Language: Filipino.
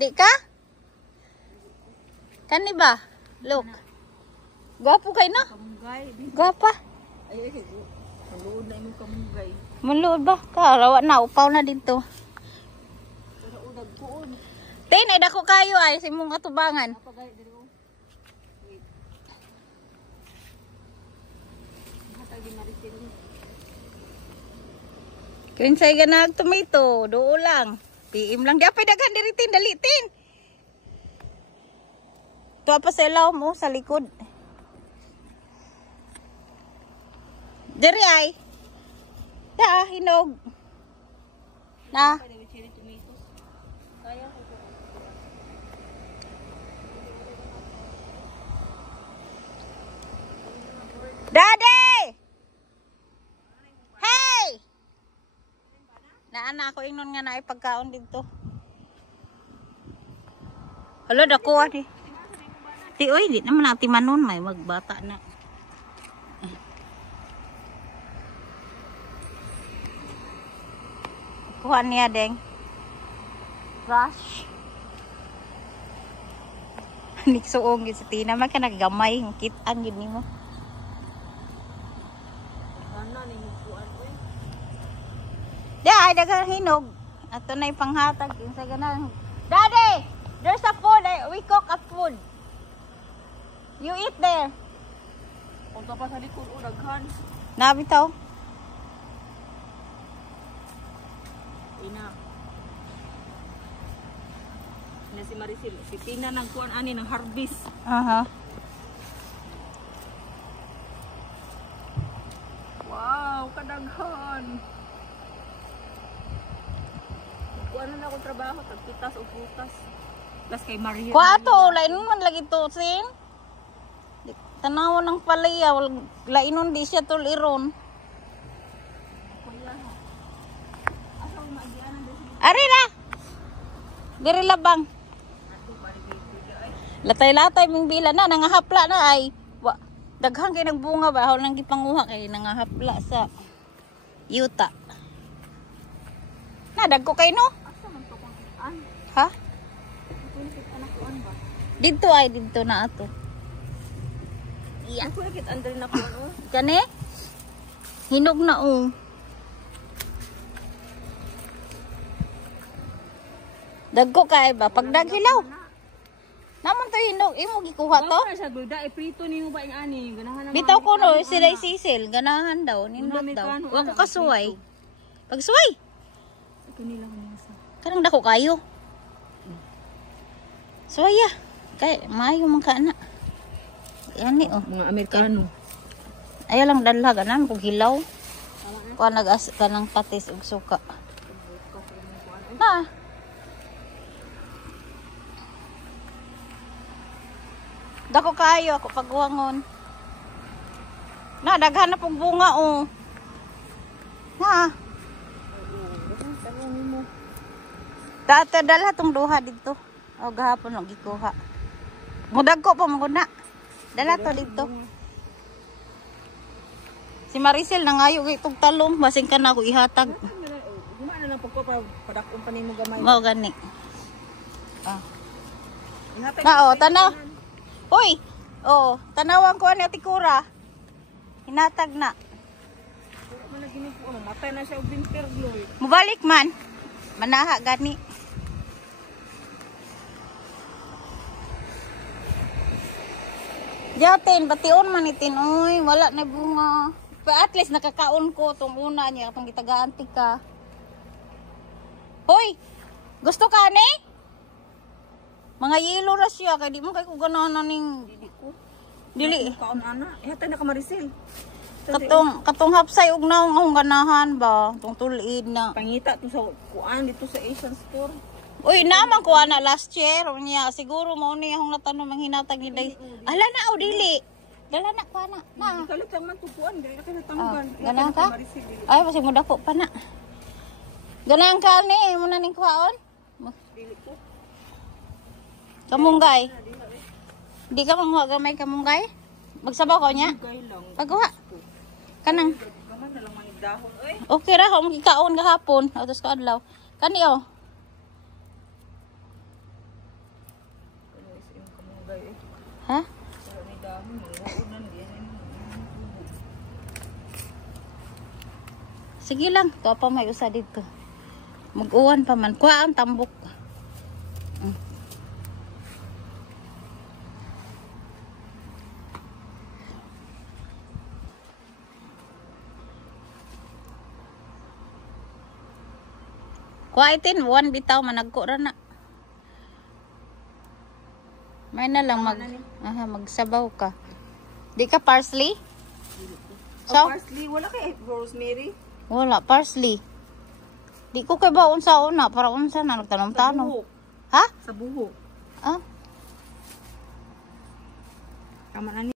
Di ka? Kani ba? Look. Gwapo kayo no? Gwapa. Ay, maluod na imong kamunggay. Maluod ba? Karawa na, upaw na dito. Pero udag kuon. Tin, ay dako kayo ay, sa imong katubangan. Napagay diri o. Wait. Hatag di marisin. Kinsay ganag tomato, doo lang. PM lang. Di apay daghan diri tin, dali tin. Tuwa pa sa ilaw mo, sa likod. Diri ay. Da, hinog. Na. Pwede with cherry tomatoes. Kaya ko. Daddy! Hey! Naana ako ingnon nga na ay pagkaon dito. Hala, dako ni. Ti oy, di naman natin manon may magbata na. Kuha niya deng. Rush. Niksuong gid sa tina man ka naggamay kitaan gid nimo. Ana ni kuan oy. Ay, dagang hinog. Ato na ipanghatag. Sa ganang. Daddy! There's a food. We cook a food. You eat there. Kung pa sa likod o daghan. Nabitaw. Ina. Ina si Maricel. Si Tina ng kuan ani ng harvest. Aha. Wow, kadaghan. Kuan na akong trabaho, tagpitas o putas. Plus kay Maria. Kuha to. Lainon man lagi to, sin. Tanawan ng palaya. Lainon di siya tuliron. Kuya. Asa ko maagianan dito. Ari na. Diri labang. Latay-latay ming bila na. Nangahapla na ay. Daghang kay nagbunga ba? Hawal nang gipanguha kay nangahapla sa yuta. Nadagko kay no? Asa man to kung kitaan? Ha? Kung kitaan kuan ba? Dito ay dito na ato. Iya. Ako kitaan diri na kuan o. Kani? Hinog na Dagko kay ba? Pag daghilaw. Naman to hinog. Imo gikuha to? Wala siya duda prito nimo ba ing ani? Ganahan na. Bitaw ko no, sila sisil. Ganahan daw. Nindot daw. Huwag ko kasuway. Pagsuway. Ito nila nasa. Karang dako kayo. Suwaya. Kay, maayo man ka na. Yan ni Mga Amerikano. Ayaw lang dalha. Ganan kung hilaw. Kuha nag-as ka ng patis ug suka. Na. Dako kayo ako pagwangon. Na, daghan na pong bunga Na. Dato dalha tong duha dito. O gahapon og gikuha. Mudagko pa mo na. Dala to dito. Si Maricel nangayo kay itong talong, basing ka na ako ihatag. Gumana lang pagko padakon pa nimo gamay. Mao gani. Ah. Ihatag Na tanaw. Hoy. Tanawan ko ani tikura. Hinatag na. man na gini ko matay na siya og winter glory. Mubalik man. Manaha gani. Yatin, bation man itin. Uy, wala na bunga. Pero at least nakakaon ko itong una niya. Itong gitagaan ka. Hoy! Gusto ka ni? Mga yelo ra siya. Kaya di mo kayo ganahan na ning... Dili. Kaon ana. Ihatay na ka Maricel. Katong hapsay og naong akong ganahan ba? Itong tulid na. Pangita to sa kuan dito sa Asian store. Uy, naman ko ana last year. Niya, siguro mo ni akong natanong manghinatag ni day. Ala na o dili. Dala na ko ana. Na. Kalit man to kuan dili ka na tanggan. Ganahan ka? Ay, kasi mo dako pa na. Ganahan ka ni, mo na ning kuhaon? Dili ko. Kamunggay. Di ka manguha gamay kamunggay? Magsabaw ko niya? Gay lang. Pagkuha. Kanang. Kaman na lang manig dahon oy. Okay ra, ako magkikaon gahapon. Atos ka adlaw. Kani oh. bagay eh. Ha? Pero may dami eh. Uunan din. Sige lang, ito pa may usa dito. Mag-uwan pa man. Kuha ang tambok. Kuha itin, one bitaw managko ra na. May na lang magsabaw ka. Di ka parsley? So? Parsley, wala kay rosemary? Wala, parsley. Di ko kay baon sa una, para unsa na nagtanong-tanong. Ha? Sa buhok. Ah? Kaman ani.